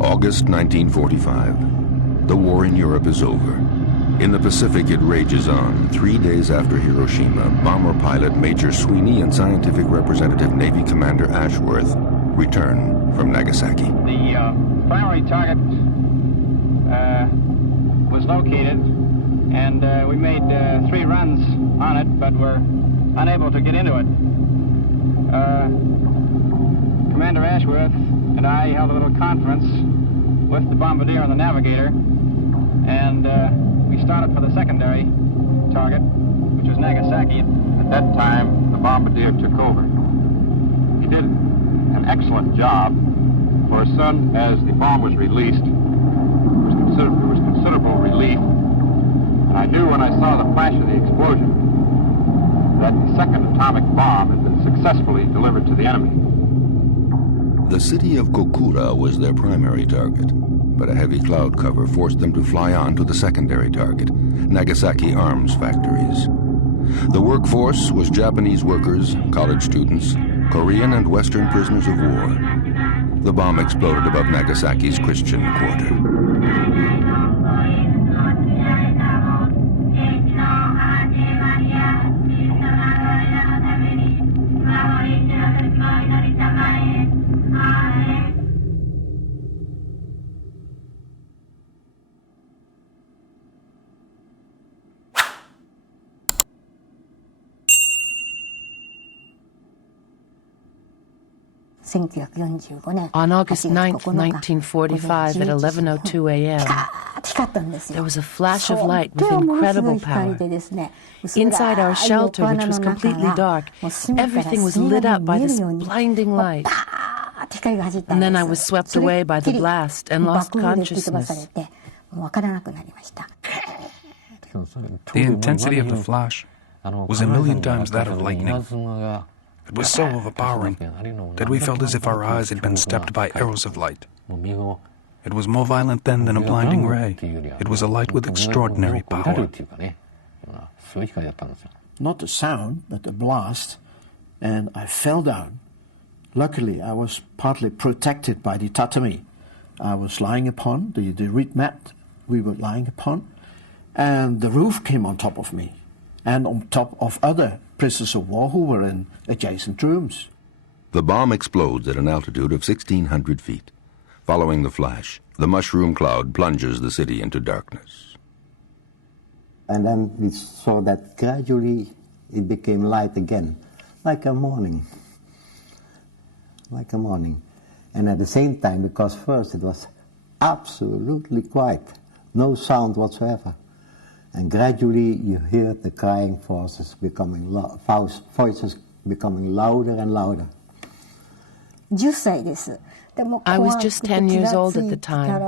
August 1945. The war in Europe is over. In the Pacific, it rages on. 3 days after Hiroshima, bomber pilot Major Sweeney and scientific representative Navy Commander Ashworth return from Nagasaki. The primary target was located, and we made 3 runs on it, but were unable to get into it. Commander Ashworth and I held a little conference with the bombardier and the navigator, and we started for the secondary target, which was Nagasaki. At that time, the bombardier took over. He did an excellent job, for as soon as the bomb was released, there was considerable relief. And I knew when I saw the flash of the explosion that the second atomic bomb had been successfully delivered to the enemy. The city of Kokura was their primary target, but a heavy cloud cover forced them to fly on to the secondary target, Nagasaki arms factories. The workforce was Japanese workers, college students, Korean and Western prisoners of war. The bomb exploded above Nagasaki's Christian quarter. On August 9th, 1945, at 11:02 a.m., there was a flash of light with incredible power. Inside our shelter, which was completely dark, everything was lit up by this blinding light. And then I was swept away by the blast and lost consciousness. The intensity of the flash was 1,000,000 times that of lightning. It was so overpowering that we felt as if our eyes had been stepped by arrows of light. It was more violent then than a blinding ray. It was a light with extraordinary power. Not a sound, but a blast, and I fell down. Luckily, I was partly protected by the tatami. I was lying upon the reed mat we were lying upon, and the roof came on top of me, and on top of other prisoners of war who were in adjacent rooms. The bomb explodes at an altitude of 1,600 feet. Following the flash, the mushroom cloud plunges the city into darkness. And then we saw that gradually it became light again, like a morning. Like a morning. And at the same time, because first it was absolutely quiet, no sound whatsoever. And gradually you hear the crying voices becoming louder and louder. I was just 10 years old at the time,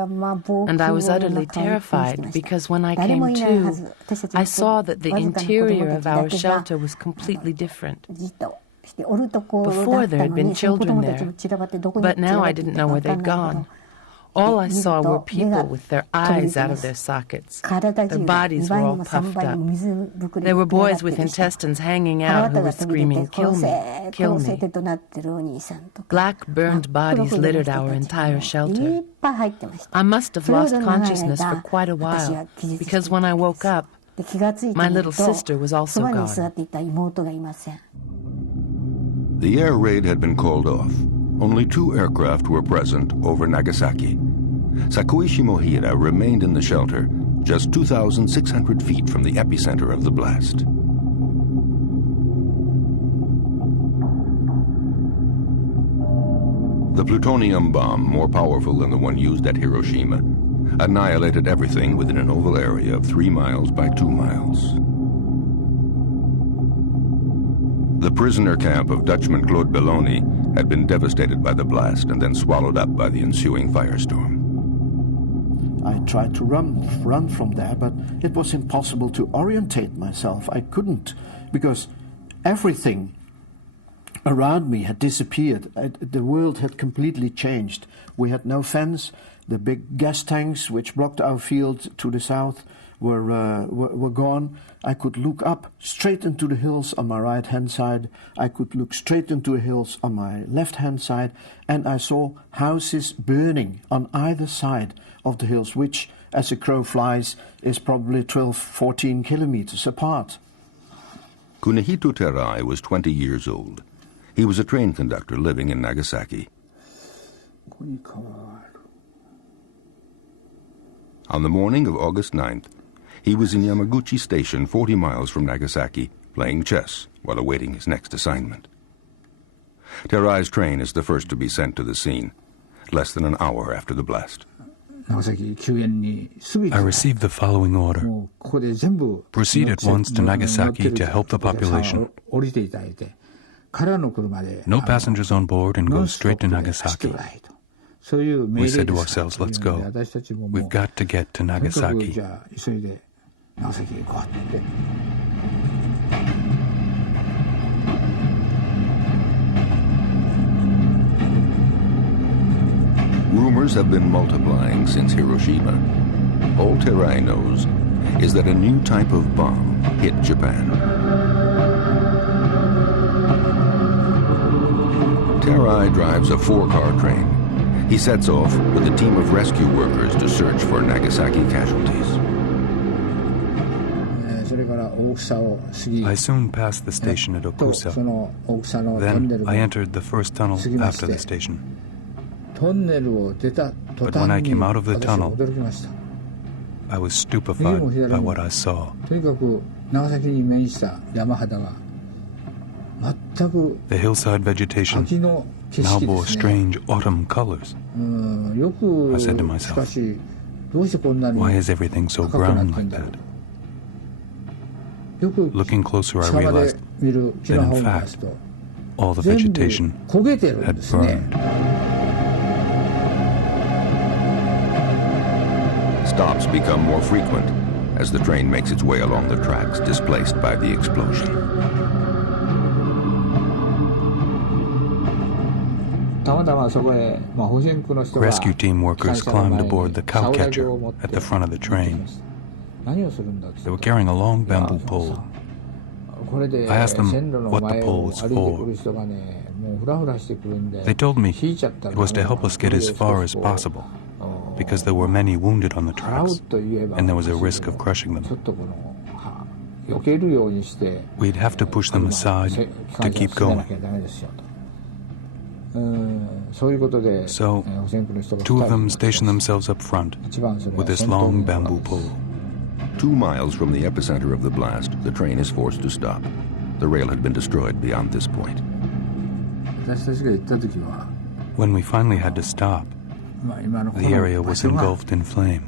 and I was utterly terrified because when I came to, I saw that the interior of our shelter was completely different. Before there had been children there, but now I didn't know where they'd gone. All I saw were people with their eyes out of their sockets. Their bodies were all puffed up. There were boys with intestines hanging out who were screaming, "Kill me, kill me." Black, burned bodies littered our entire shelter. I must have lost consciousness for quite a while, because when I woke up, my little sister was also gone. The air raid had been called off. Only 2 aircraft were present over Nagasaki. Sakuishi Mohira remained in the shelter just 2,600 feet from the epicenter of the blast. The plutonium bomb, more powerful than the one used at Hiroshima, annihilated everything within an oval area of 3 miles by 2 miles. The prisoner camp of Dutchman Claude Belloni had been devastated by the blast and then swallowed up by the ensuing firestorm. I tried to run from there, but it was impossible to orientate myself. I couldn't, because everything around me had disappeared. The world had completely changed. We had no fence. The big gas tanks, which blocked our field to the south, were gone. I could look up straight into the hills on my right-hand side. I could look straight into the hills on my left-hand side, and I saw houses burning on either side of the hills, which, as a crow flies, is probably 12, 14 kilometers apart. Kunihito Terai was 20 years old. He was a train conductor living in Nagasaki. On the morning of August 9th, he was in Yamaguchi Station 40 miles from Nagasaki, playing chess while awaiting his next assignment. Terai's train is the first to be sent to the scene, less than an hour after the blast. I received the following order. Proceed at once to Nagasaki to help the population. No passengers on board and go straight to Nagasaki. We said to ourselves, let's go. We've got to get to Nagasaki. Rumors have been multiplying since Hiroshima. All Terai knows is that a new type of bomb hit Japan. Terai drives a 4-car train. He sets off with a team of rescue workers to search for Nagasaki casualties. I soon passed the station at Okusa. Then I entered the first tunnel after the station. But when I came out of the tunnel, I was stupefied by what I saw. The hillside vegetation now bore strange autumn colors. I said to myself, why is everything so brown like that? Looking closer, I realized that in fact, all the vegetation had burned. Stops become more frequent as the train makes its way along the tracks displaced by the explosion. Rescue team workers climbed aboard the cow catcher at the front of the train. They were carrying a long bamboo pole. I asked them what the pole was for. They told me it was to help us get as far as possible, because there were many wounded on the tracks, and there was a risk of crushing them. We'd have to push them aside to keep going. So, 2 of them stationed themselves up front with this long bamboo pole. 2 miles from the epicenter of the blast, the train is forced to stop. The rail had been destroyed beyond this point. When we finally had to stop, the area was engulfed in flame.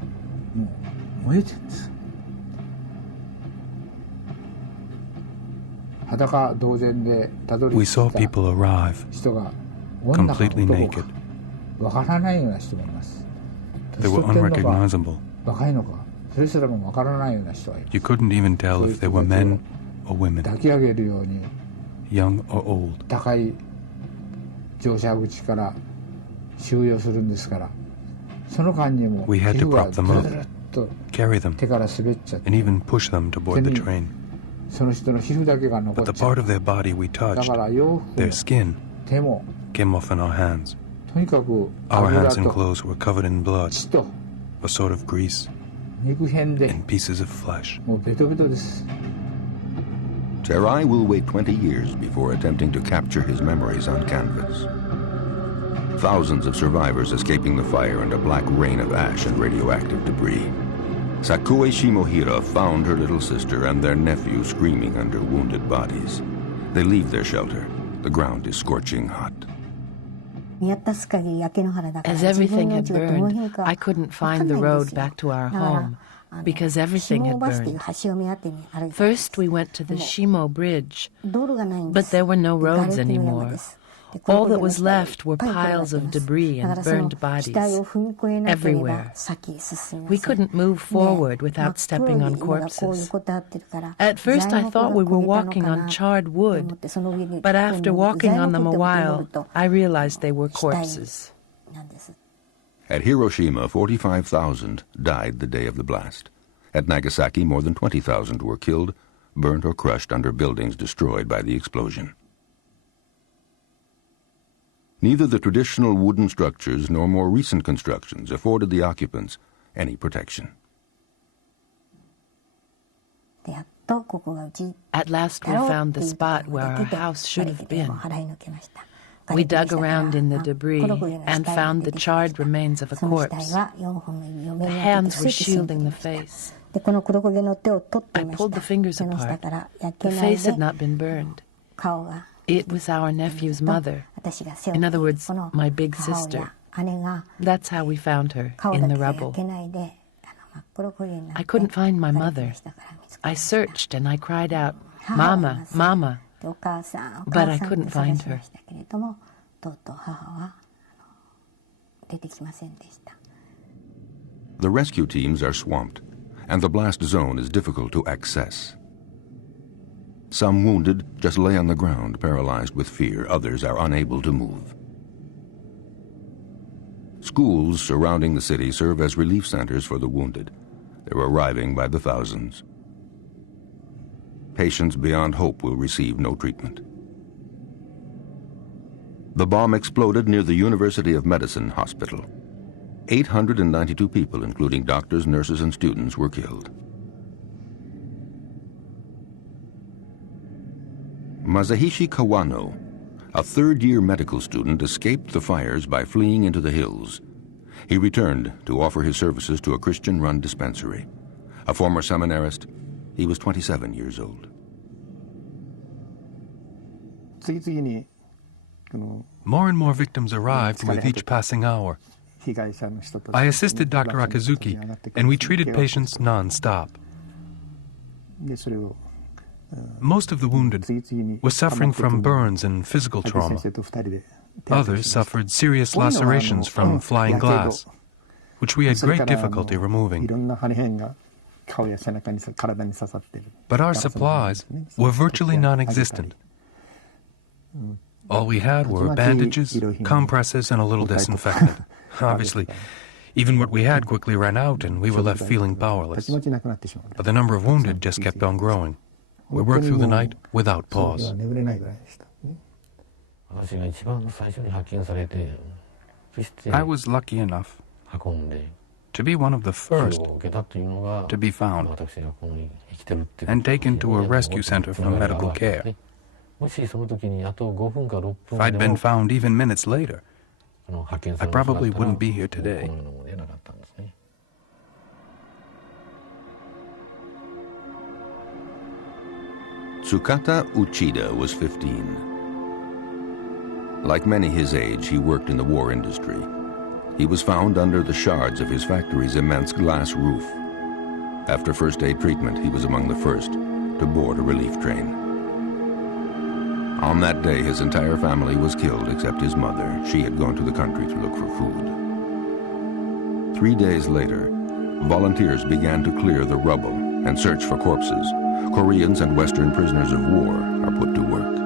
We saw people arrive, completely naked. They were unrecognizable. You couldn't even tell if they were men or women, young or old. We had to prop them up, carry them, and even push them to board the train. But the part of their body we touched, their skin, came off in our hands. Our hands and clothes were covered in blood, a sort of grease, and pieces of flesh. Terai will wait 20 years before attempting to capture his memories on canvas. Thousands of survivors escaping the fire and a black rain of ash and radioactive debris. Sakue Shimohira found her little sister and their nephew screaming under wounded bodies. They leave their shelter. The ground is scorching hot. As everything had burned, I couldn't find the road back to our home because everything had burned. First, we went to the Shimo Bridge, but there were no roads anymore. All that was left were piles of debris and burned bodies everywhere. We couldn't move forward without stepping on corpses. At first I thought we were walking on charred wood, but after walking on them a while, I realized they were corpses. At Hiroshima, 45,000 died the day of the blast. At Nagasaki, more than 20,000 were killed, burnt or crushed under buildings destroyed by the explosion. Neither the traditional wooden structures nor more recent constructions afforded the occupants any protection. At last we found the spot where our house should have been. We dug around in the debris and found the charred remains of a corpse. The hands were shielding the face. I pulled the fingers apart. The face had not been burned. It was our nephew's mother. In other words, my big sister. That's how we found her, in the rubble. I couldn't find my mother. I searched and I cried out, "Mama, Mama," but I couldn't find her. The rescue teams are swamped, and the blast zone is difficult to access. Some wounded just lay on the ground, paralyzed with fear. Others are unable to move. Schools surrounding the city serve as relief centers for the wounded. They're arriving by the thousands. Patients beyond hope will receive no treatment. The bomb exploded near the University of Medicine hospital. 892 people, including doctors, nurses, and students, were killed. Masahishi Kawano, a third-year medical student, escaped the fires by fleeing into the hills. He returned to offer his services to a Christian-run dispensary. A former seminarist, he was 27 years old. More and more victims arrived with each passing hour. I assisted Dr. Akazuki, and we treated patients non-stop. Most of the wounded were suffering from burns and physical trauma. Others suffered serious lacerations from flying glass, which we had great difficulty removing. But our supplies were virtually non-existent. All we had were bandages, compresses, and a little disinfectant. Obviously, even what we had quickly ran out, and we were left feeling powerless. But the number of wounded just kept on growing. We worked through the night without pause. I was lucky enough to be one of the first to be found and taken to a rescue center for medical care. If I'd been found even minutes later, I probably wouldn't be here today. Tsukata Uchida was 15. Like many his age, he worked in the war industry. He was found under the shards of his factory's immense glass roof. After first aid treatment, he was among the first to board a relief train. On that day, his entire family was killed except his mother. She had gone to the country to look for food. 3 days later, volunteers began to clear the rubble and search for corpses. Koreans and Western prisoners of war are put to work.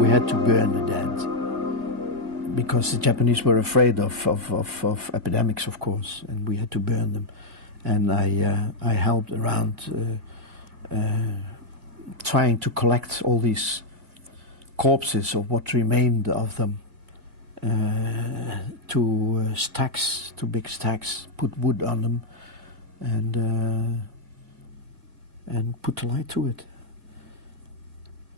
We had to burn the dead because the Japanese were afraid of epidemics, of course, and we had to burn them. And I helped around trying to collect all these corpses, or what remained of them, to stacks, to big stacks, put wood on them, and put a light to it.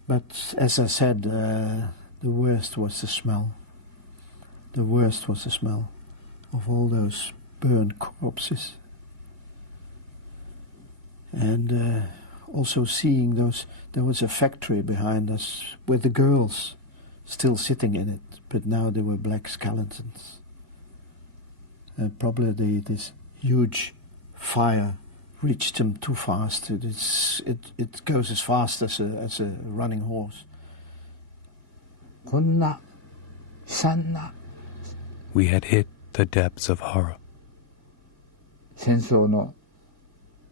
But as I said, the worst was the smell. The worst was the smell of all those burned corpses. And also seeing those, there was a factory behind us with the girls still sitting in it, but now they were black skeletons. Probably this huge fire reached them too fast. It goes as fast as a running horse. We had hit the depths of horror.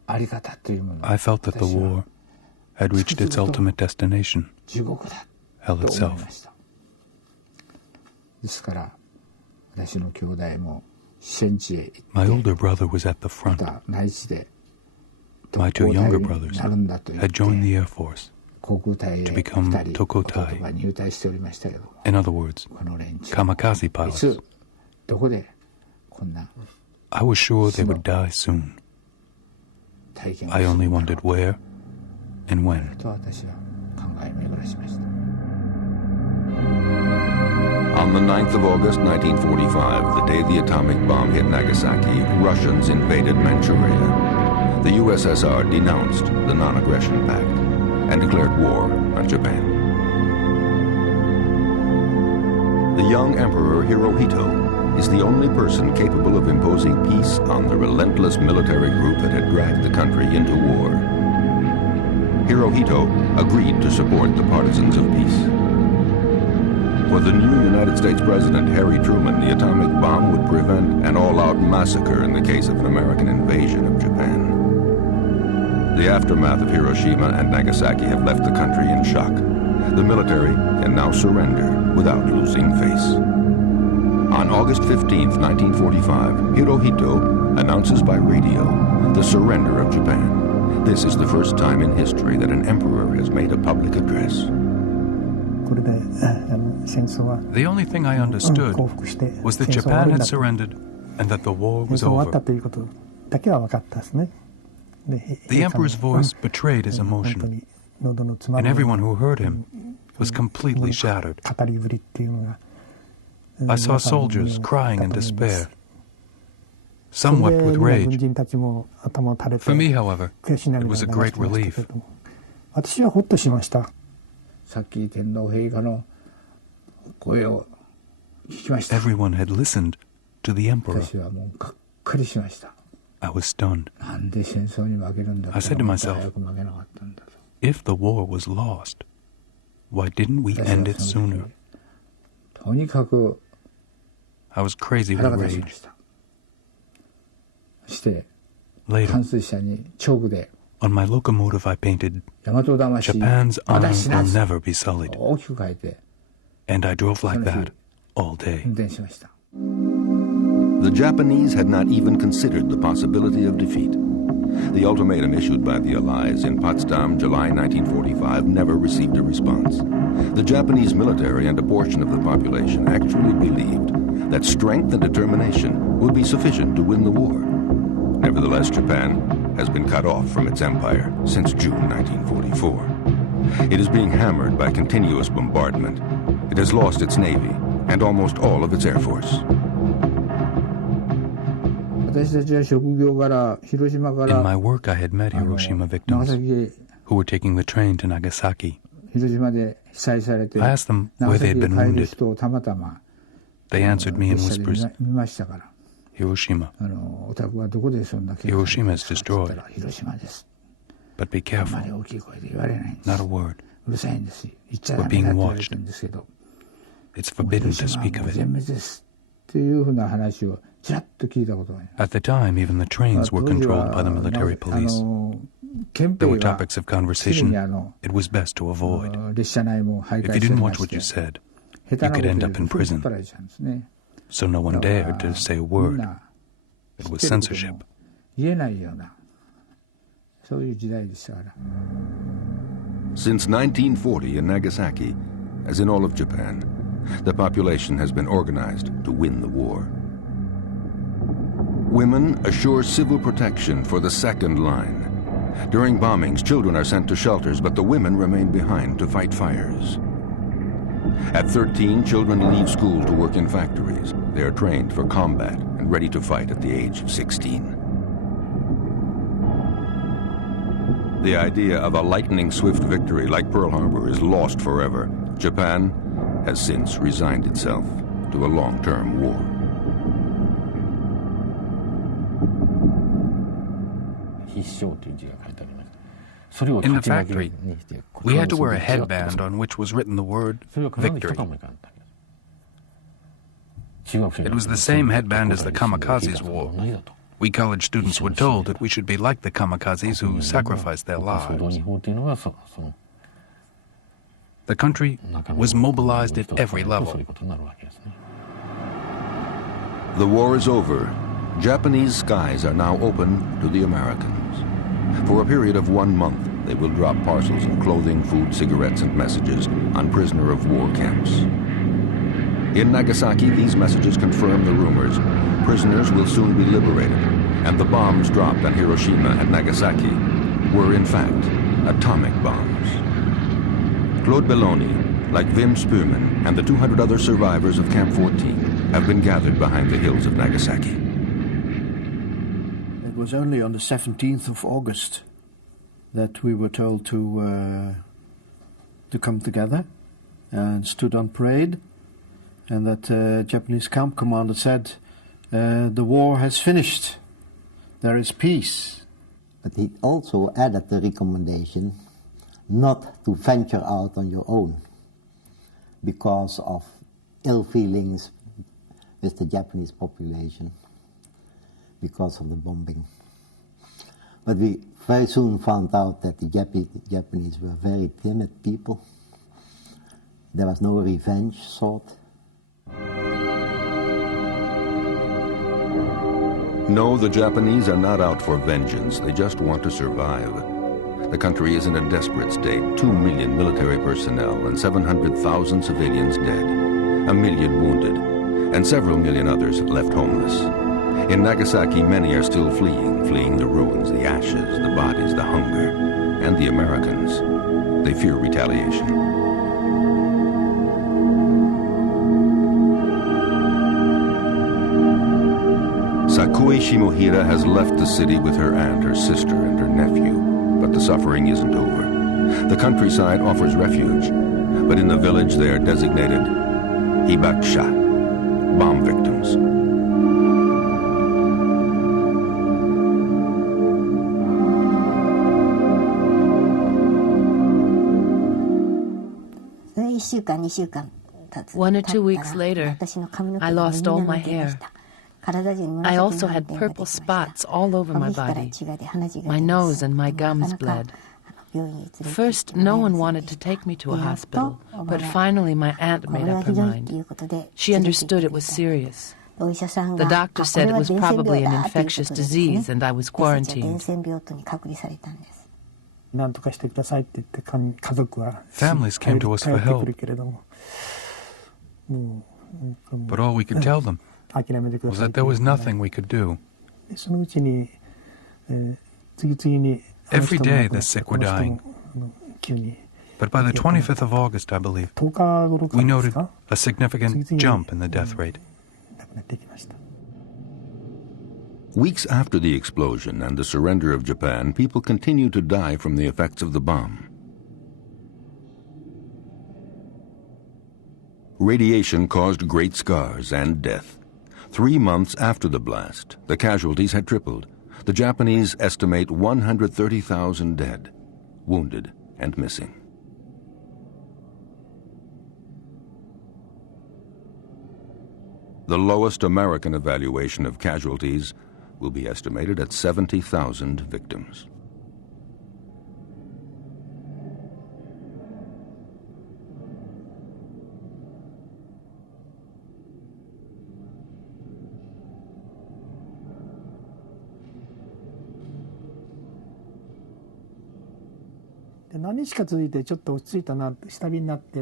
I felt that the war had reached its ultimate destination, hell itself. My older brother was at the front. My two younger brothers had joined the Air Force to become Tokotai. In other words, kamikaze pilots. I was sure they would die soon. I only wondered where and when. On the 9th of August 1945, the day the atomic bomb hit Nagasaki, Russians invaded Manchuria. The USSR denounced the Non-Aggression Pact and declared war on Japan. The young Emperor Hirohito is the only person capable of imposing peace on the relentless military group that had dragged the country into war. Hirohito agreed to support the partisans of peace. For the new United States President, Harry Truman, the atomic bomb would prevent an all-out massacre in the case of an American invasion of Japan. The aftermath of Hiroshima and Nagasaki have left the country in shock. The military can now surrender without losing face. On August 15, 1945, Hirohito announces by radio the surrender of Japan. This is the first time in history that an emperor has made a public address. The only thing I understood was that Japan had surrendered and that the war was over. The emperor's voice betrayed his emotion, and everyone who heard him was completely shattered. I saw soldiers crying in despair. Some wept with rage. For me, however, it was a great relief. Everyone had listened to the emperor. I was stunned. I said to myself, if the war was lost, why didn't we end it sooner? I was crazy with rage. Later, on my locomotive I painted, Japan's honor will never be sullied. And I drove like that all day. The Japanese had not even considered the possibility of defeat. The ultimatum issued by the Allies in Potsdam, July 1945, never received a response. The Japanese military and a portion of the population actually believed that strength and determination would be sufficient to win the war. Nevertheless, Japan has been cut off from its empire since June 1944. It is being hammered by continuous bombardment. It has lost its navy and almost all of its air force. In my work, I had met Hiroshima victims who were taking the train to Nagasaki. I asked them where they had been wounded. They answered me in whispers, Hiroshima. Hiroshima is destroyed. But be careful. Not a word. We're being watched. It's forbidden to speak of it. At the time, even the trains were controlled by the military police. There were topics of conversation it was best to avoid. If you didn't watch what you said, you could end up in prison. So no one dared to say a word. It was censorship. Since 1940 in Nagasaki, as in all of Japan, the population has been organized to win the war. Women assure civil protection for the second line. During bombings, children are sent to shelters, but the women remain behind to fight fires. At 13, children leave school to work in factories. They are trained for combat and ready to fight at the age of 16. The idea of a lightning-swift victory like Pearl Harbor is lost forever. Japan has since resigned itself to a long-term war. In the factory, we had to wear a headband on which was written the word victory. It was the same headband as the kamikazes wore. We college students were told that we should be like the kamikazes who sacrificed their lives. The country was mobilized at every level. The war is over. Japanese skies are now open to the Americans. For a period of 1 month, they will drop parcels of clothing, food, cigarettes, and messages on prisoner of war camps. In Nagasaki, these messages confirm the rumors. Prisoners will soon be liberated, and the bombs dropped on Hiroshima and Nagasaki were, in fact, atomic bombs. Claude Belloni, like Wim Spearman and the 200 other survivors of Camp 14, have been gathered behind the hills of Nagasaki. It was only on the 17th of August that we were told to come together and stood on parade, and that Japanese camp commander said, the war has finished, there is peace. But he also added the recommendation not to venture out on your own because of ill feelings with the Japanese population, because of the bombing. But we very soon found out that the Japanese were very timid people. There was no revenge sought. No, the Japanese are not out for vengeance. They just want to survive. The country is in a desperate state. 2 million military personnel and 700,000 civilians dead, 1 million wounded, and several million others left homeless. In Nagasaki, many are still fleeing the ruins, the ashes, the bodies, the hunger, and the Americans. They fear retaliation. Sakui Shimohira has left the city with her aunt, her sister, and her nephew, but the suffering isn't over. The countryside offers refuge, but in the village they are designated hibakusha, bomb victims. One or 2 weeks later, I lost all my hair. I also had purple spots all over my body. My nose and my gums bled. First, no one wanted to take me to a hospital, but finally my aunt made up her mind. She understood it was serious. The doctor said it was probably an infectious disease and I was quarantined. Families came to us for help, but all we could tell them was that there was nothing we could do. Every day the sick were dying. But by the 25th of August, I believe, we noted a significant jump in the death rate. Weeks after the explosion and the surrender of Japan, people continue to die from the effects of the bomb. Radiation caused great scars and death. 3 months after the blast, the casualties had tripled. The Japanese estimate 130,000 dead, wounded, and missing. The lowest American evaluation of casualties will be estimated at 70,000 victims.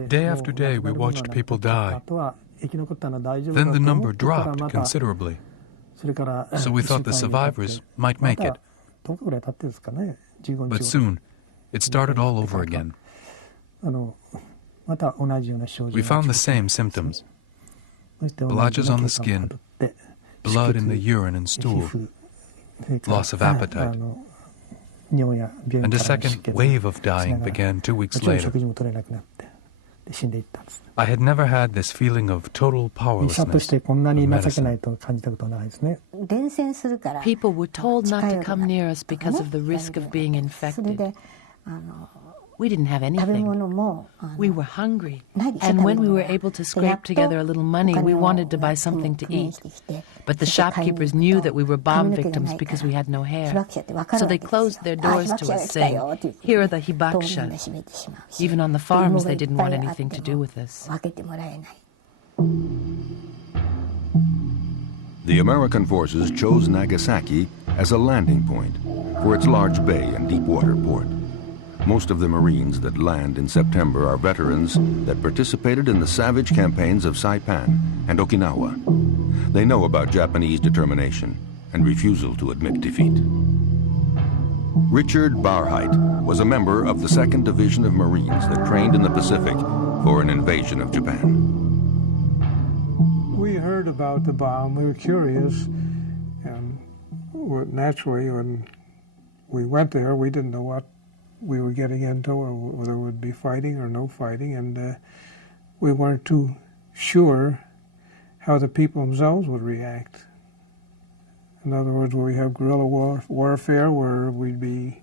Day after day, we watched people die. Then the number dropped considerably. So we thought the survivors might make it. But soon, it started all over again. We found the same symptoms. Blotches on the skin, blood in the urine and stool, loss of appetite. And a second wave of dying began 2 weeks later. I had never had this feeling of total powerlessness of medicine. People were told not to come near us because of the risk of being infected. We didn't have anything. We were hungry. And when we were able to scrape together a little money, we wanted to buy something to eat. But the shopkeepers knew that we were bomb victims because we had no hair. So they closed their doors to us, saying, "Here are the hibakusha." Even on the farms, they didn't want anything to do with us. The American forces chose Nagasaki as a landing point for its large bay and deep water port. Most of the Marines that land in September are veterans that participated in the savage campaigns of Saipan and Okinawa. They know about Japanese determination and refusal to admit defeat. Richard Barheit was a member of the 2nd Division of Marines that trained in the Pacific for an invasion of Japan. We heard about the bomb, we were curious, and naturally when we went there we didn't know what we were getting into, or whether there would be fighting or no fighting, and we weren't too sure how the people themselves would react. In other words, will we have guerrilla warfare where we'd be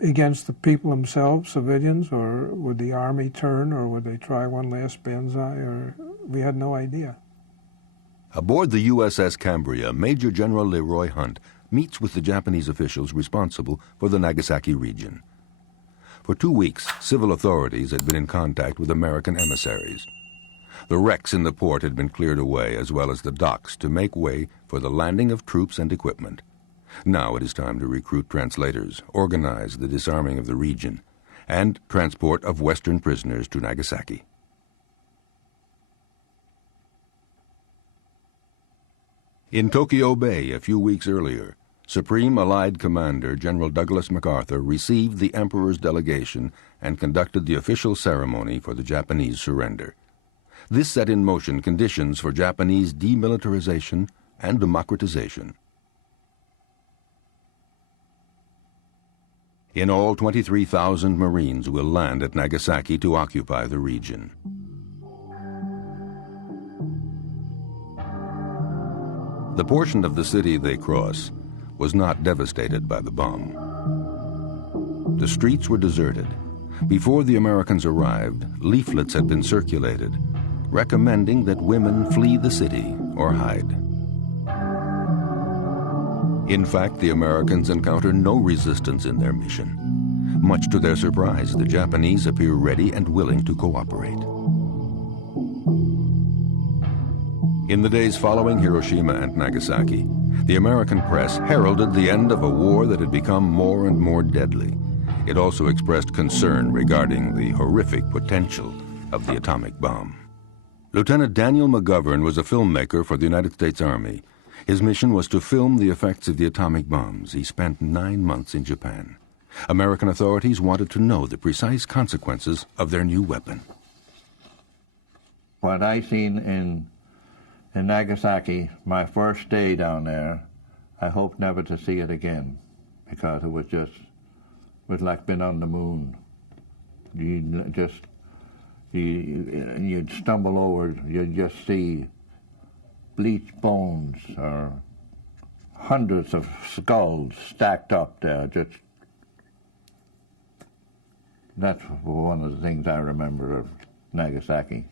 against the people themselves, civilians, or would the army turn, or would they try one last banzai, or we had no idea. Aboard the USS Cambria, Major General Leroy Hunt meets with the Japanese officials responsible for the Nagasaki region. For 2 weeks, civil authorities had been in contact with American emissaries. The wrecks in the port had been cleared away, as well as the docks, to make way for the landing of troops and equipment. Now it is time to recruit translators, organize the disarming of the region, and transport of Western prisoners to Nagasaki. In Tokyo Bay a few weeks earlier, Supreme Allied Commander General Douglas MacArthur received the Emperor's delegation and conducted the official ceremony for the Japanese surrender. This set in motion conditions for Japanese demilitarization and democratization. In all, 23,000 Marines will land at Nagasaki to occupy the region. The portion of the city they cross was not devastated by the bomb. The streets were deserted. Before the Americans arrived, leaflets had been circulated recommending that women flee the city or hide. In fact, the Americans encounter no resistance in their mission. Much to their surprise, the Japanese appear ready and willing to cooperate. In the days following Hiroshima and Nagasaki, the American press heralded the end of a war that had become more and more deadly. It also expressed concern regarding the horrific potential of the atomic bomb. Lieutenant Daniel McGovern was a filmmaker for the United States Army. His mission was to film the effects of the atomic bombs. He spent 9 months in Japan. American authorities wanted to know the precise consequences of their new weapon. What I seen in Nagasaki, my first day down there, I hope never to see it again, because it was like being on the moon. You'd stumble over, you'd just see bleached bones or hundreds of skulls stacked up there. That's one of the things I remember of Nagasaki.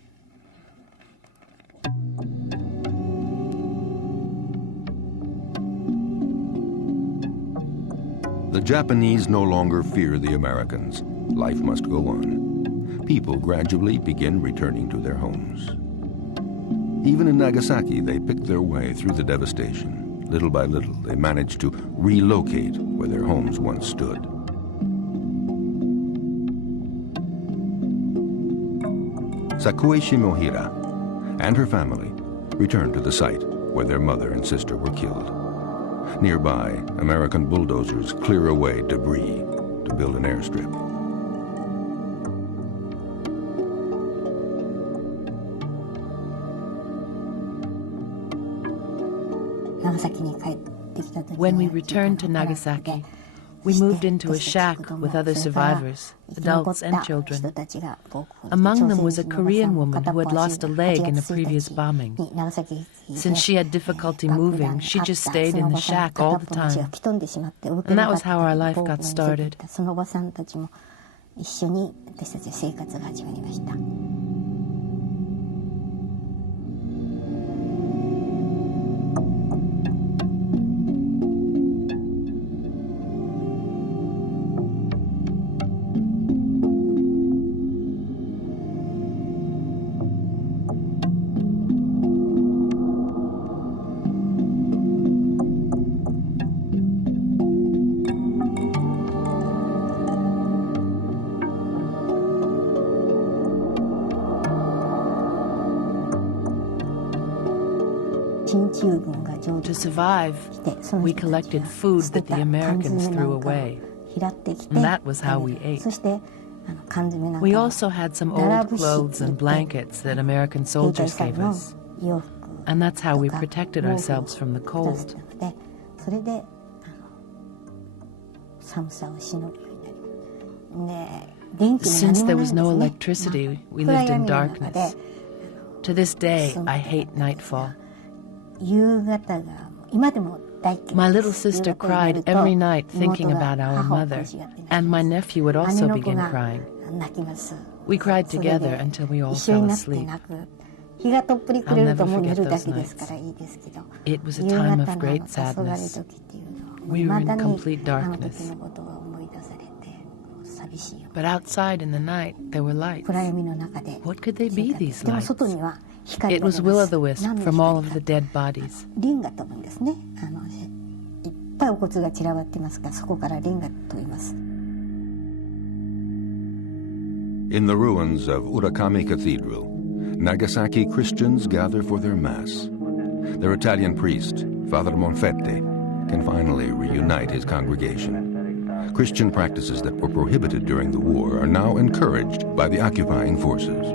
The Japanese no longer fear the Americans. Life must go on. People gradually begin returning to their homes. Even in Nagasaki, they picked their way through the devastation. Little by little, they managed to relocate where their homes once stood. Sakue Shimohira and her family returned to the site where their mother and sister were killed. Nearby, American bulldozers clear away debris to build an airstrip. When we returned to Nagasaki, we moved into a shack with other survivors, adults and children. Among them was a Korean woman who had lost a leg in a previous bombing. Since she had difficulty moving, she just stayed in the shack all the time. And that was how our life got started. To survive, we collected food that the Americans threw away, and that was how we ate. We also had some old clothes and blankets that American soldiers gave us, and that's how we protected ourselves from the cold. Since there was no electricity, we lived in darkness. To this day, I hate nightfall. My little sister cried every night thinking about our mother, and my nephew would also begin crying. We cried together until we all fell asleep. I'll never forget those nights. It was a time of great sadness. We were in complete darkness. But outside in the night, there were lights. What could they be, these lights? It was will-o'-the-wisp from all of the dead bodies. In the ruins of Urakami Cathedral, Nagasaki Christians gather for their Mass. Their Italian priest, Father Monfette, can finally reunite his congregation. Christian practices that were prohibited during the war are now encouraged by the occupying forces.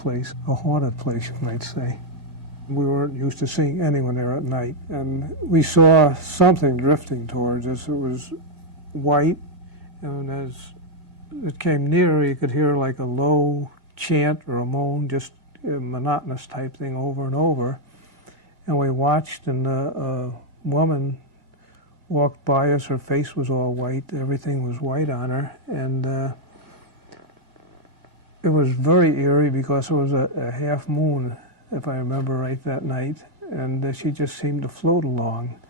Place, a haunted place, you might say. We weren't used to seeing anyone there at night, and we saw something drifting towards us. It was white, and as it came nearer, you could hear like a low chant or a moan, just a monotonous type thing over and over. And we watched, and a woman walked by us. Her face was all white. Everything was white on her, and it was very eerie because it was a half moon, if I remember right, that night, and she just seemed to float along.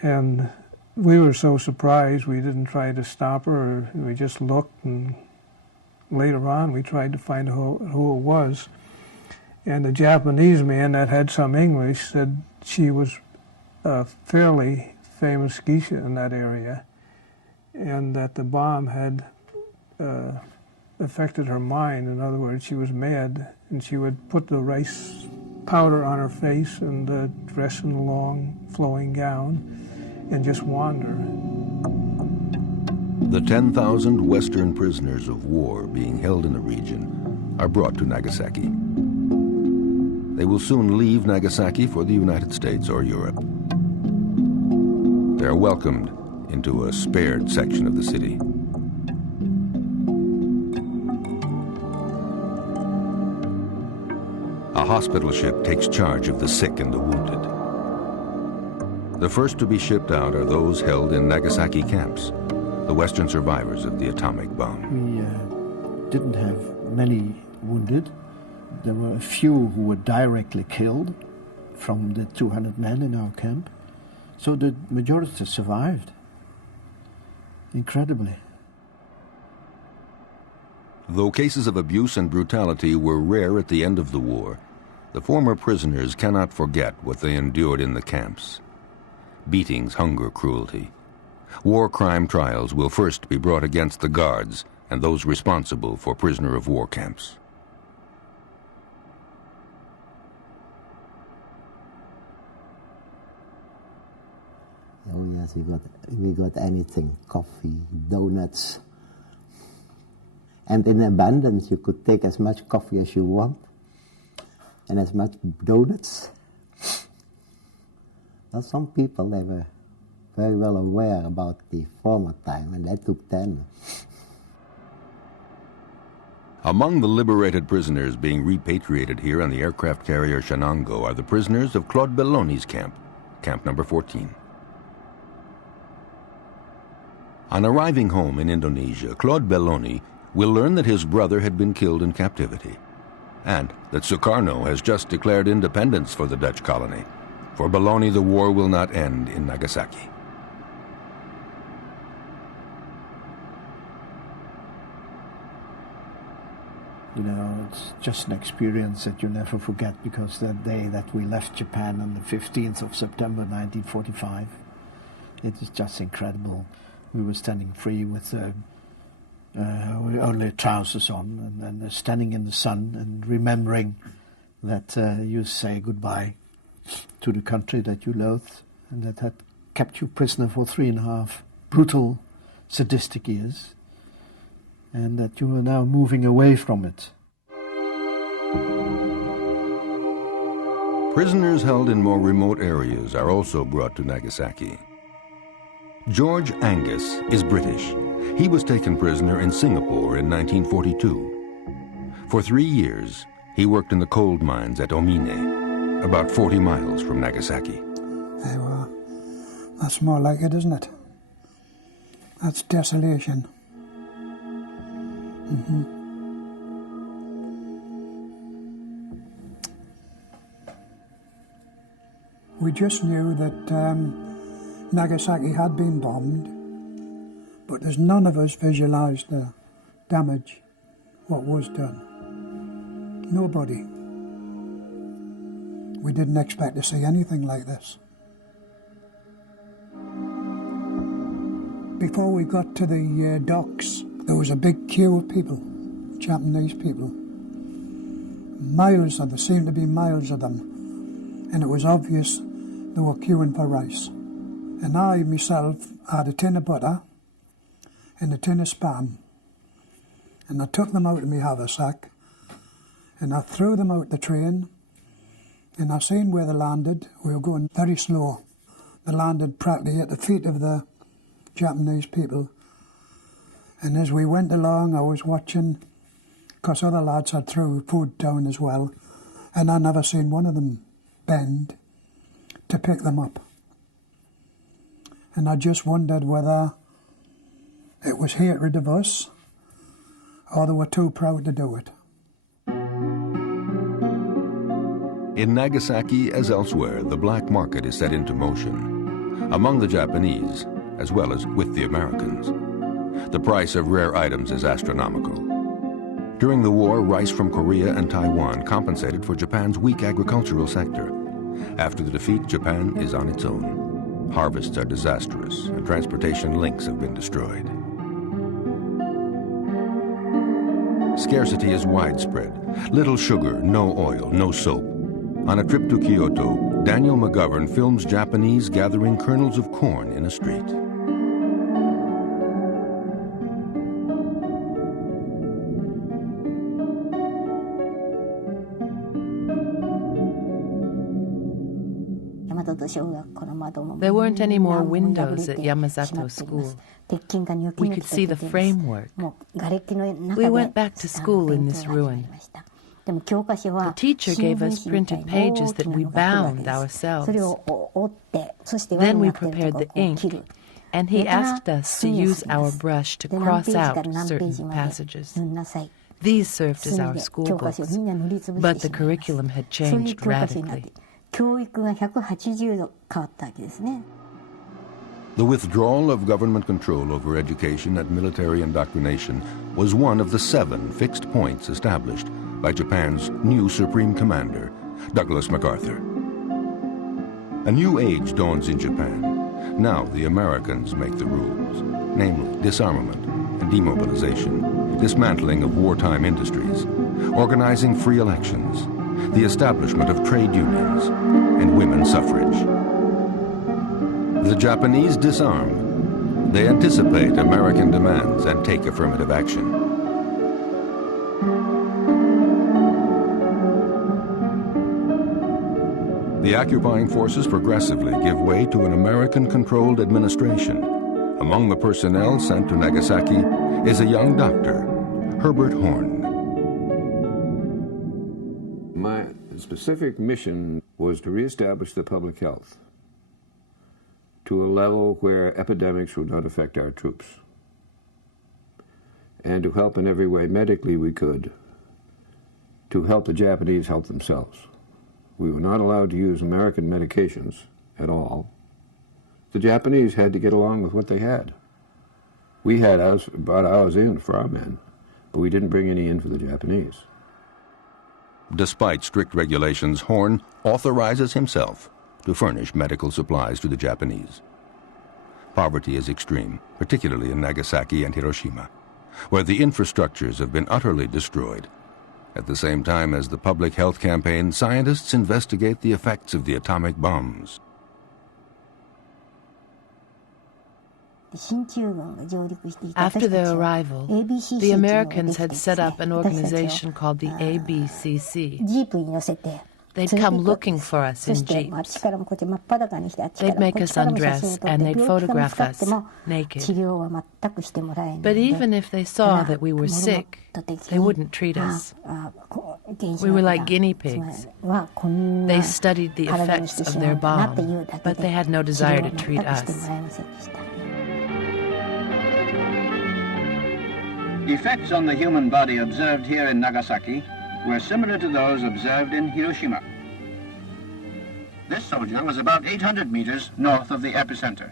And we were so surprised we didn't try to stop her, or we just looked, and later on we tried to find who it was. And the Japanese man that had some English said she was a fairly famous geisha in that area, and that the bomb had affected her mind. In other words, she was mad, and she would put the rice powder on her face and dress in a long flowing gown and just wander. The 10,000 Western prisoners of war being held in the region are brought to Nagasaki. They will soon leave Nagasaki for the United States or Europe. They are welcomed into a spared section of the city. A hospital ship takes charge of the sick and the wounded. The first to be shipped out are those held in Nagasaki camps, the Western survivors of the atomic bomb. We didn't have many wounded. There were a few who were directly killed from the 200 men in our camp. So the majority survived, incredibly. Though cases of abuse and brutality were rare at the end of the war, the former prisoners cannot forget what they endured in the camps. Beatings, hunger, cruelty. War crime trials will first be brought against the guards and those responsible for prisoner of war camps. Oh yes, we got anything, coffee, donuts. And in abundance, you could take as much coffee as you want, and as much donuts. Well, some people, they were very well aware about the former time, and they took them. Among the liberated prisoners being repatriated here on the aircraft carrier Shenango are the prisoners of Claude Belloni's camp. Camp Number 14. On arriving home in Indonesia, Claude Belloni will learn that his brother had been killed in captivity, and that Sukarno has just declared independence for the Dutch colony. For Belloni, the war will not end in Nagasaki. You know, it's just an experience that you never forget, because that day that we left Japan on the 15th of September 1945, it is just incredible. We were standing free with only trousers on, and standing in the sun and remembering that you say goodbye to the country that you loathed and that had kept you prisoner for 3.5 brutal, sadistic years, and that you are now moving away from it. Prisoners held in more remote areas are also brought to Nagasaki. George Angus is British. He was taken prisoner in Singapore in 1942. For 3 years, he worked in the coal mines at Omine, about 40 miles from Nagasaki. That's more like it, isn't it? That's desolation. We just knew that Nagasaki had been bombed, but there's none of us visualised the damage, what was done. Nobody. We didn't expect to see anything like this. Before we got to the docks, there was a big queue of people, Japanese people. Miles of them, seemed to be miles of them, and it was obvious they were queuing for rice. And I, myself, had a tin of butter and a tin of spam, and I took them out of my haversack, and I threw them out the train, and I seen where they landed. We were going very slow. They landed practically at the feet of the Japanese people. And as we went along, I was watching, because other lads had threw food down as well, and I never seen one of them bend to pick them up. And I just wondered whether it was hatred of us, or they were too proud to do it. In Nagasaki, as elsewhere, the black market is set into motion, among the Japanese, as well as with the Americans. The price of rare items is astronomical. During the war, rice from Korea and Taiwan compensated for Japan's weak agricultural sector. After the defeat, Japan is on its own. Harvests are disastrous, and transportation links have been destroyed. Scarcity is widespread. Little sugar, no oil, no soap. On a trip to Kyoto, Daniel McGovern films Japanese gathering kernels of corn in a street. There weren't any more windows at Yamazato School. We could see the framework. We went back to school in this ruin. The teacher gave us printed pages that we bound ourselves. Then we prepared the ink, and he asked us to use our brush to cross out certain passages. These served as our school books, but the curriculum had changed radically. The withdrawal of government control over education and military indoctrination was one of the 7 fixed points established by Japan's new Supreme Commander, Douglas MacArthur. A new age dawns in Japan. Now the Americans make the rules, namely disarmament and demobilization, dismantling of wartime industries, organizing free elections, the establishment of trade unions, and women's suffrage. The Japanese disarm. They anticipate American demands and take affirmative action. The occupying forces progressively give way to an American-controlled administration. Among the personnel sent to Nagasaki is a young doctor, Herbert Horn. My specific mission was to reestablish the public health to a level where epidemics would not affect our troops, and to help in every way medically we could, to help the Japanese help themselves. We were not allowed to use American medications at all. The Japanese had to get along with what they had. We had brought ours in for our men, but we didn't bring any in for the Japanese. Despite strict regulations, Horn authorizes himself to furnish medical supplies to the Japanese. Poverty is extreme, particularly in Nagasaki and Hiroshima, where the infrastructures have been utterly destroyed. At the same time as the public health campaign, scientists investigate the effects of the atomic bombs. After their arrival, the Americans had set up an organization called the ABCC. They'd come looking for us in jeeps. They'd make us undress and they'd photograph us naked. But even if they saw that we were sick, they wouldn't treat us. We were like guinea pigs. They studied the effects of their bomb, but they had no desire to treat us. Effects on the human body observed here in Nagasaki were similar to those observed in Hiroshima. This soldier was about 800 meters north of the epicenter.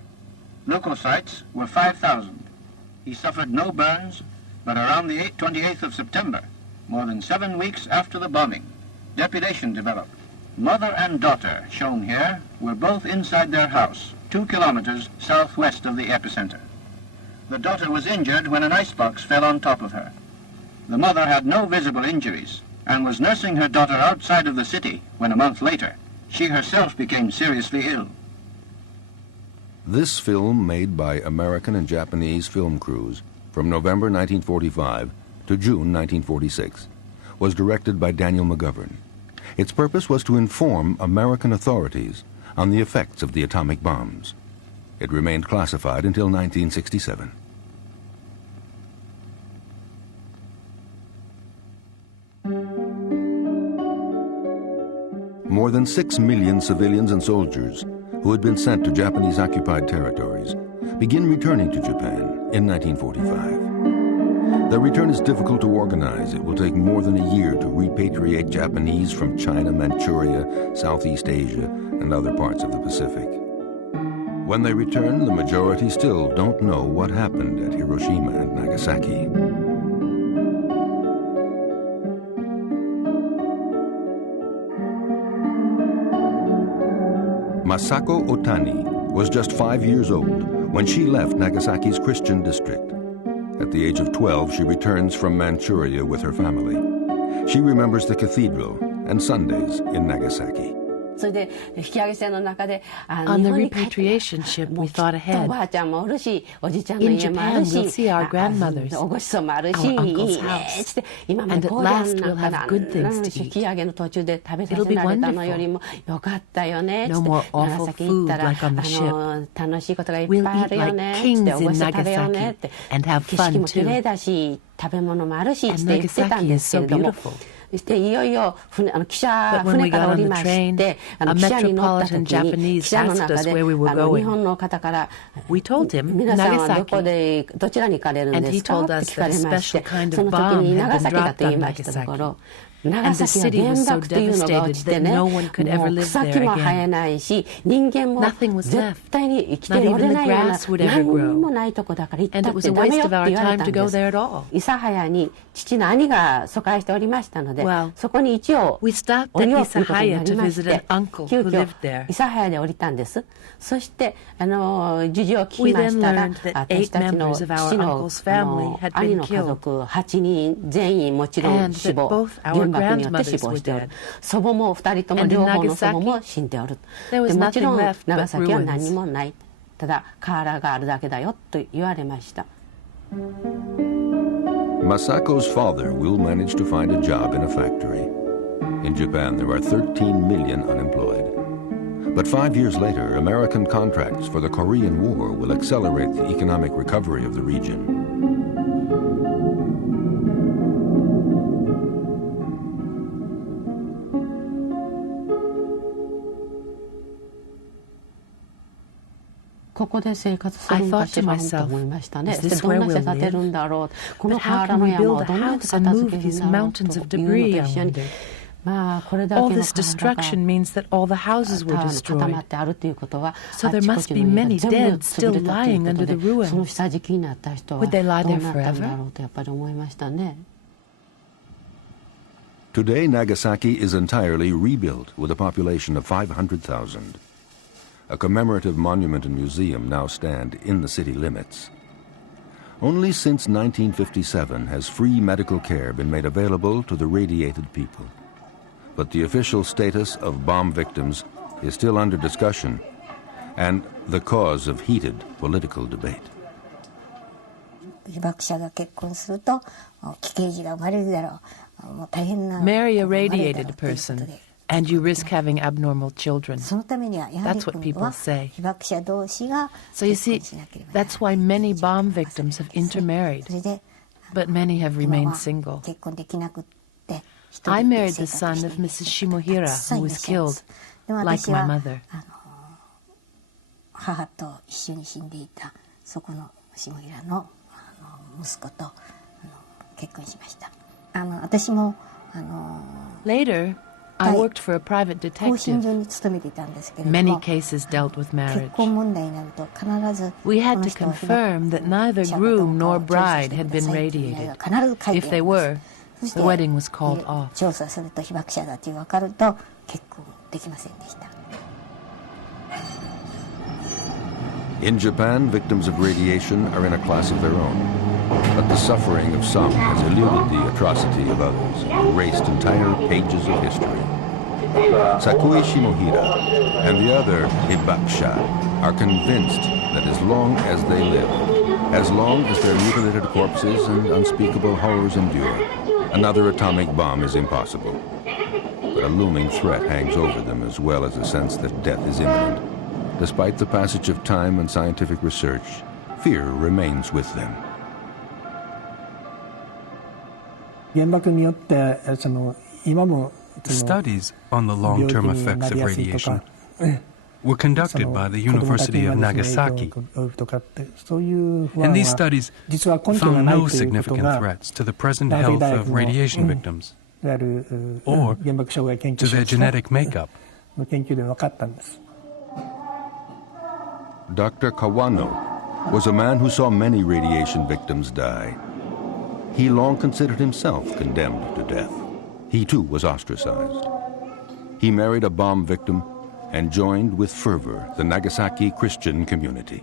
Leukocytes were 5,000. He suffered no burns, but around the 28th of September, more than 7 weeks after the bombing, depilation developed. Mother and daughter, shown here, were both inside their house, 2 kilometers southwest of the epicenter. The daughter was injured when an icebox fell on top of her. The mother had no visible injuries and was nursing her daughter outside of the city when a month later, she herself became seriously ill. This film, made by American and Japanese film crews from November 1945 to June 1946, was directed by Daniel McGovern. Its purpose was to inform American authorities on the effects of the atomic bombs. It remained classified until 1967. More than 6 million civilians and soldiers who had been sent to Japanese-occupied territories begin returning to Japan in 1945. Their return is difficult to organize. It will take more than a year to repatriate Japanese from China, Manchuria, Southeast Asia, and other parts of the Pacific. When they return, the majority still don't know what happened at Hiroshima and Nagasaki. Masako Otani was just 5 years old when she left Nagasaki's Christian district. At the age of 12, she returns from Manchuria with her family. She remembers the cathedral and Sundays in Nagasaki. On the repatriation ship, we thought ahead. In Japan, we'll see our grandmothers, our uncle's house, and at last we'll have good things to eat. It'll be wonderful. No more awful food like on the ship. We'll eat like kings in Nagasaki and have fun too. And Nagasaki is so beautiful. But when we got on the train, a metropolitan Japanese asked us where we were going. We told him Nagasaki, and he told us that a special kind of bomb had been dropped on Nagasaki. And the city was so devastated that no one could ever live there again. Nothing was left. Not even the grass would ever grow. And it was a waste of our time to go there at all. Well, we stopped at Isahaya to visit an uncle who lived there. We then learned that 8 members of our uncle's family had been killed, and that both our grandmothers were dead. And in Nagasaki, there was nothing left but ruins. Masako's father will manage to find a job in a factory. In Japan, there are 13 million unemployed. But 5 years later, American contracts for the Korean War will accelerate the economic recovery of the region. thought to myself, is this where we'll live? But how can we build a house and move these mountains of debris, I wondered. All this destruction means that all the houses were destroyed. So there must be many dead still lying under the ruins. Would they lie there forever? Today, Nagasaki is entirely rebuilt with a population of 500,000. A commemorative monument and museum now stand in the city limits. Only since 1957 has free medical care been made available to the radiated people. But the official status of bomb victims is still under discussion and the cause of heated political debate. Marry a radiated person, and you risk having abnormal children. That's what people say. So you see, that's why many bomb victims have intermarried, but many have remained single. I married the son of Mrs. Shimohira, who was killed, like my mother. Later, I worked for a private detective. Many cases dealt with marriage. We had to confirm that neither groom nor bride had been radiated. If they were, the wedding was called off. In Japan, victims of radiation are in a class of their own. But the suffering of some has eluded the atrocity of others, erased entire pages of history. Sakui Shimohira and the other Hibakusha are convinced that as long as they live, as long as their mutilated corpses and unspeakable horrors endure, another atomic bomb is impossible. But a looming threat hangs over them, as well as a sense that death is imminent. Despite the passage of time and scientific research, fear remains with them. Studies on the long-term effects of radiation were conducted by the University of Nagasaki. And these studies found no significant threats to the present health of radiation victims or to their genetic makeup. Dr. Kawano was a man who saw many radiation victims die. He long considered himself condemned to death. He too was ostracized. He married a bomb victim and joined with fervor the Nagasaki Christian community.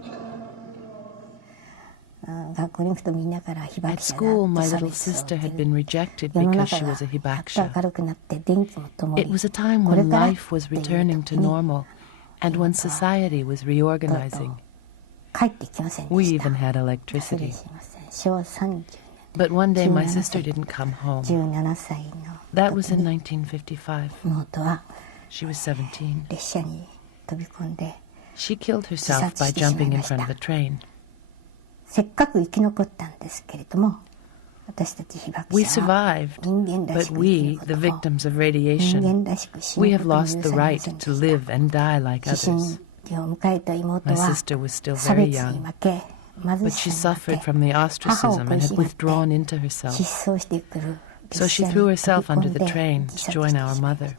At school, my little sister had been rejected because she was a hibakusha. It was a time when life was returning to normal and when society was reorganizing. We even had electricity. But one day my sister didn't come home. That was in 1955. She was 17. She killed herself by jumping in front of a train. We survived, but we, the victims of radiation, we have lost the right to live and die like others. My sister was still very young, but she suffered from the ostracism and had withdrawn into herself. So she threw herself under the train to join our mother.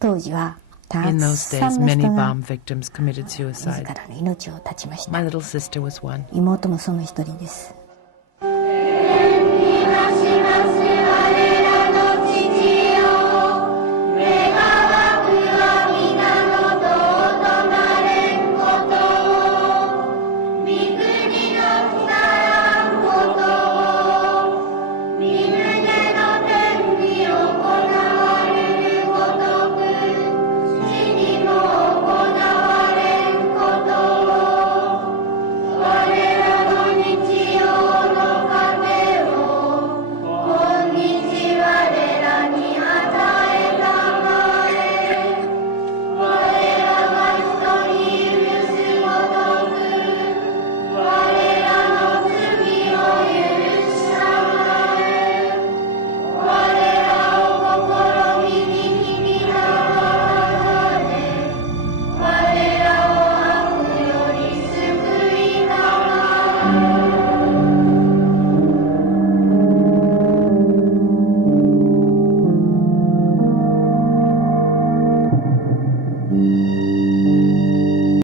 In those days, many bomb victims committed suicide. My little sister was one.